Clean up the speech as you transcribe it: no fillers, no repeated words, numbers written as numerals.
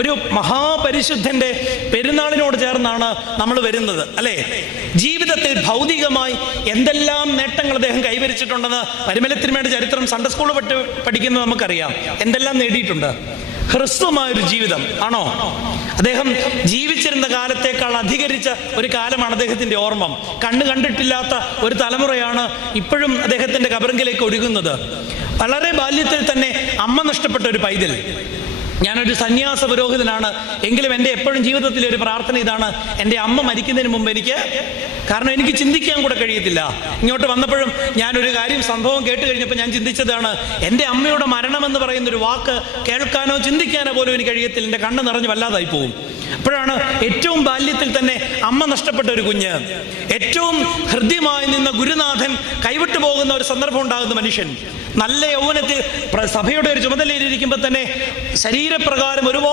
ഒരു മഹാപരിശുദ്ധന്റെ പെരുന്നാളിനോട് ചേർന്നാണ് നമ്മൾ വരുന്നത്, അല്ലേ? ജീവിതത്തിൽ ഭൗതികമായി എന്തെല്ലാം നേട്ടങ്ങൾ അദ്ദേഹം കൈവരിച്ചിട്ടുണ്ടെന്ന് പരിമലത്തിന്മേടെ ചരിത്രം സൺഡേ സ്കൂൾ പഠിക്കുന്നത് നമുക്കറിയാം. എന്തെല്ലാം നേടിയിട്ടുണ്ട്? ഹ്രസ്വമായൊരു ജീവിതം ആണോ? അദ്ദേഹം ജീവിച്ചിരുന്ന കാലത്തേക്കാൾ അധികരിച്ച ഒരു കാലമാണ് അദ്ദേഹത്തിന്റെ ഓർമ്മ. കണ്ണ് കണ്ടിട്ടില്ലാത്ത ഒരു തലമുറയാണ് ഇപ്പോഴും അദ്ദേഹത്തിന്റെ കബറിങ്കിലേക്ക് ഒഴുകുന്നത്. വളരെ ബാല്യത്തിൽ തന്നെ അമ്മ നഷ്ടപ്പെട്ട ഒരു പൈതൽ. ഞാനൊരു സന്യാസ പുരോഹിതനാണ്, എങ്കിലും എൻ്റെ എപ്പോഴും ജീവിതത്തിലെ ഒരു പ്രാർത്ഥന ഇതാണ്: എൻ്റെ അമ്മ മരിക്കുന്നതിന് മുമ്പ് കാരണം എനിക്ക് ചിന്തിക്കാൻ കൂടെ കഴിയത്തില്ല. ഇങ്ങോട്ട് വന്നപ്പോഴും ഞാനൊരു സംഭവം കേട്ട് കഴിഞ്ഞപ്പോൾ ഞാൻ ചിന്തിച്ചതാണ്, എൻ്റെ അമ്മയുടെ മരണമെന്ന് പറയുന്നൊരു വാക്ക് കേൾക്കാനോ ചിന്തിക്കാനോ പോലും എനിക്ക് കഴിയത്തില്ല. എൻ്റെ കണ്ണ് നിറഞ്ഞ് വല്ലാതായി പോകും. അപ്പോഴാണ് ഏറ്റവും ബാല്യത്തിൽ തന്നെ അമ്മ നഷ്ടപ്പെട്ട ഒരു കുഞ്ഞ്, ഏറ്റവും ഹൃദ്യമായി നിന്ന ഗുരുനാഥൻ കൈവിട്ടു പോകുന്ന ഒരു സന്ദർഭം ഉണ്ടാകുന്ന മനുഷ്യൻ, നല്ല യൗവനത്തിൽ സഭയുടെ ഒരു ചുമതലയിലിരിക്കുമ്പോൾ തന്നെ ശരീരപ്രകാരം ഒരുപാട്